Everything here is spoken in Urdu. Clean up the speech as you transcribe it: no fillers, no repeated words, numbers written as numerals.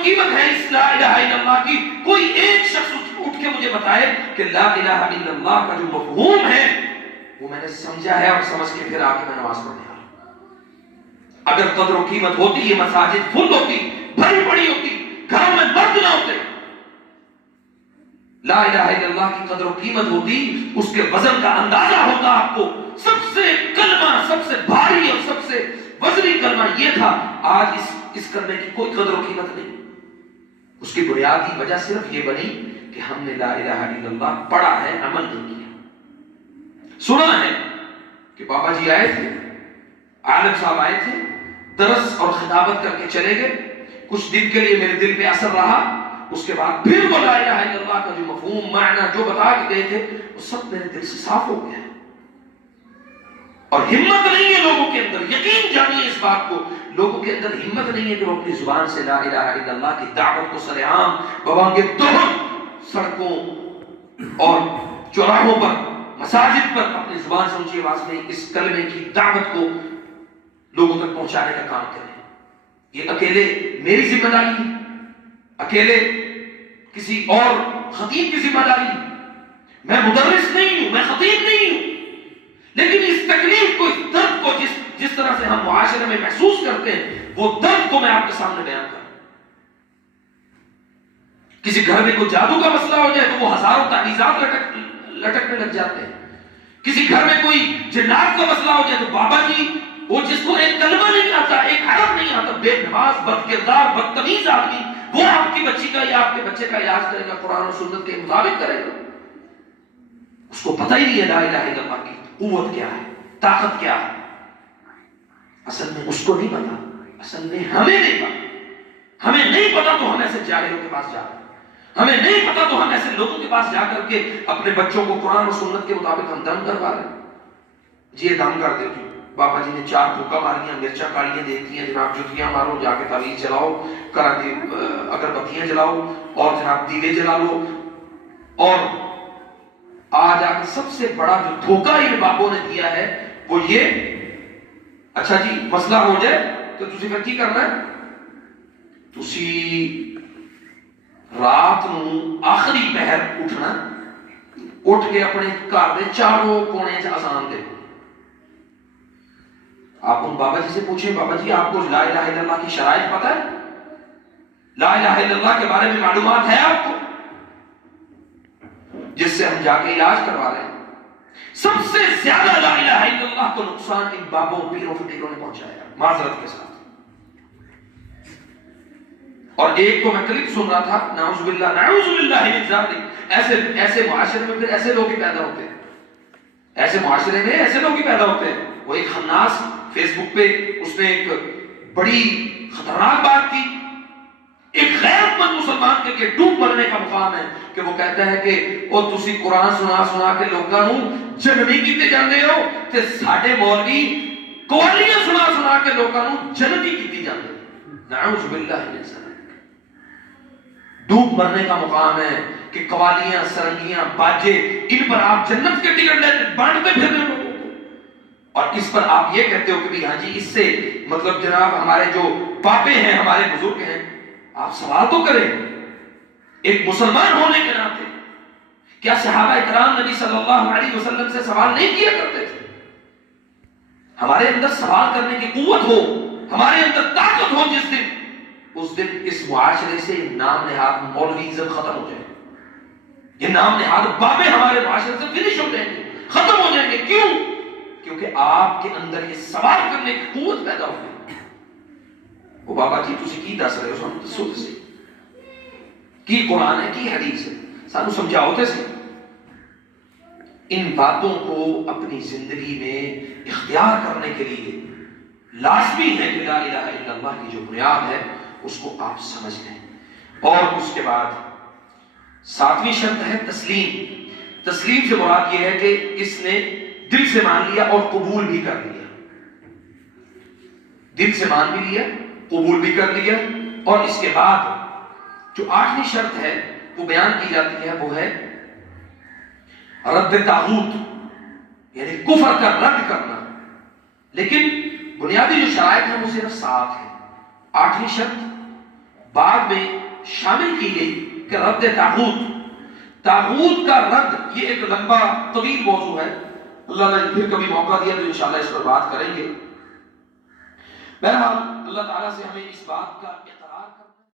و قیمت ہے اس لا الہ الا اللہ کی؟ کوئی ایک شخص اٹھ کے مجھے بتائے کہ لا الہ الا اللہ کا جو مفہوم ہے وہ میں نے سمجھا ہے اور سمجھ کے پھر آگے میں نماز پڑھنے آ رہا. اگر قدر و قیمت ہوتی یہ مساجد فل ہوتی، بھری پڑی ہوتی، گھروں میں مرد نہ ہوتے. لا الہ الا اللہ کی قدر و قیمت ہوتی، اس کے وزن کا اندازہ ہوتا آپ کو. سب سے کلمہ سب سے بھاری اور سب سے وزنی کلمہ یہ تھا. آج اس کلمے کی کوئی قدر و قیمت نہیں. اس کی بنیادی وجہ صرف یہ بنی کہ ہم نے لا الہ الا اللہ پڑھا ہے، عمل نہیں کیا. سنا ہے کہ بابا جی آئے تھے، عالم صاحب آئے تھے، درس اور خطابت کر کے چلے گئے. کچھ دن کے لیے میرے دل پہ اثر رہا. اس کے بعد پھر وہ لا الہ الا اللہ کا جو مفہوم معنی جو بتا کے گئے تھے وہ سب میرے دل سے صاف ہو گیا. اور ہمت نہیں ہے لوگوں کے اندر، یقین جانیے اس بات کو، لوگوں کے اندر ہمت نہیں ہے کہ وہ اپنی زبان سے لا الہ الا اللہ کی دعوت کو سر عام بوانگے دہن سڑکوں اور چوراہوں پر، مساجد پر اپنی زبان سے اونچی آواز میں اس کلمے کی دعوت کو لوگوں تک پہنچانے کا کام کریں. یہ اکیلے میری ذمہ داری ہے، اکیلے کسی اور خطیب کی ذمہ داری. میں مدرس نہیں ہوں، میں خطیب نہیں ہوں، لیکن اس تکلیف کو، اس درد کو جس طرح سے ہم معاشرے میں محسوس کرتے ہیں وہ درد کو میں آپ کے سامنے بیان کروں. کسی گھر میں کوئی جادو کا مسئلہ ہو جائے تو وہ ہزاروں تعویذات لٹکنے لگ جاتے ہیں. کسی گھر میں کوئی جنات کا مسئلہ ہو جائے تو بابا جی وہ جس کو ایک کلمہ نہیں آتا، ایک حرف نہیں آتا، بے نماز، بد کردار، بدتمیز آدمی، وہ آپ کی بچی کا یا آپ کے بچے کا علاج کرے گا، قرآن و سنت کے مطابق کرے گا. اس کو پتہ ہی نہیں ہے لا الہ الا اللہ کی قوت کیا ہے، طاقت کیا ہے. اصل میں اس کو نہیں پتا، اصل میں ہمیں نہیں پتا. ہمیں نہیں پتا تو ہم ایسے جاہلوں کے پاس جا رہے ہیں. ہمیں نہیں پتا تو ہم ایسے لوگوں کے پاس جا کر کے اپنے بچوں کو قرآن و سنت کے مطابق ہم دم کروا رہے ہیں. جی یہ دم کر دے جی، بابا جی نے 4 پھوکا ماریاں، مرچا کاڑیاں دیتی ہیں، جناب جوتیاں مارو، جا کے تعویذ جلاؤ، اگربتیاں جلاؤ اور جناب دیوے جلا لو. اور آج آ کے سب سے بڑا جو دھوکہ ان بابوں نے دیا ہے وہ یہ، اچھا جی مسئلہ ہو جائے تو تسی پھر کی کرنا ہے؟ تسی رات نو آخری پہر اٹھنا، اٹھ کے اپنے گھر دے چاروں کونے سے اذان دے. آپ ان بابا جی سے پوچھیں، بابا جی آپ کو لا الہ الا اللہ کی شرائط پتہ ہے؟ لا الہ الا اللہ کے بارے میں معلومات ہے آپ کو؟ جس سے ہم جا کے علاج کروا رہے ہیں. سب سے زیادہ لا الہ الا اللہ کو نقصان ان بابوں پیروں فقیروں نے پہنچایا معذرت کے ساتھ. اور ایک کو میں کلپ سن رہا تھا، نعوذ باللہ من ذالک، ایسے معاشرے میں پھر ایسے لوگ ہی پیدا ہوتے ہیں. ایسے معاشرے میں ایسے لوگ ہی پیدا ہوتے ہیں. وہ ایک خناس فیس بک پہ اس نے ایک بڑی خطرناک بات کی. ایک غیرت مند مسلمان کے لیے ڈوب مرنے کا مقام ہے کہ وہ کہتا ہے کہ او تسی قرآن سنا کے لوگوں جنمی کیتے جاندے ہو تے ساڈے مولوی قوالیاں سنا کے لوگوں جنتی کیتی جاندے. نعوذ باللہ من ذالک. ڈوب مرنے کا مقام ہے کہ قوالیاں، سرنگیاں، باجے، ان پر آپ جنت کے ٹکٹ لیتے بانٹتے پھر رہے لوگوں کو. اور اس پر آپ یہ کہتے ہو کہ ہاں جی اس سے مطلب جناب ہمارے جو پاپے ہیں، ہمارے بزرگ ہیں. آپ سوال تو کریں ایک مسلمان ہونے کے ناطے. کیا صحابہ کرام نبی صلی اللہ علیہ وسلم سے سوال نہیں کیا کرتے تھے؟ ہمارے اندر سوال کرنے کی قوت ہو، ہمارے اندر طاقت ہو، اس دن اس معاشرے سے نام نہاد مولویزم ختم ہو جائے. یہ نام نہاد بابے ہمارے معاشرے سے فنش ہو جائیں گے، ختم ہو جائیں گے. کیوں؟ کیونکہ آپ کے اندر یہ سوال کرنے کی قوت پیدا ہو گئی. وہ بابا جی تسی کی دس رہے ہو، سانو دسو تسی کی قرآن ہے کی حدیث ہے، سانو سمجھاؤ تے سی. ان باتوں کو اپنی زندگی میں اختیار کرنے کے لیے لازمی ہے کہ لا الہ الا اللہ کی جو بنیاد ہے اس کو آپ سمجھ لیں. اور اس کے بعد 7ویں شرط ہے تسلیم. تسلیم سے مراد یہ ہے کہ اس نے دل سے مان لیا اور قبول بھی کر لیا. دل سے مان بھی لیا، قبول بھی کر لیا. اور اس کے بعد جو 8ویں شرط ہے وہ بیان کی جاتی ہے، وہ ہے رد طاغوت، یعنی کفر کا رد کرنا. لیکن بنیادی جو شرائط ہیں وہ صرف 7 ہیں. 8ویں شرط بعد میں شامل کی گئی کہ رد طاغوت، طاغوت کا رد، یہ ایک لمبا طویل موضوع ہے، اللہ نے پھر کبھی موقع دیا تو انشاءاللہ اس پر بات کریں گے۔ بہرحال اللہ تعالیٰ سے ہمیں اس بات کا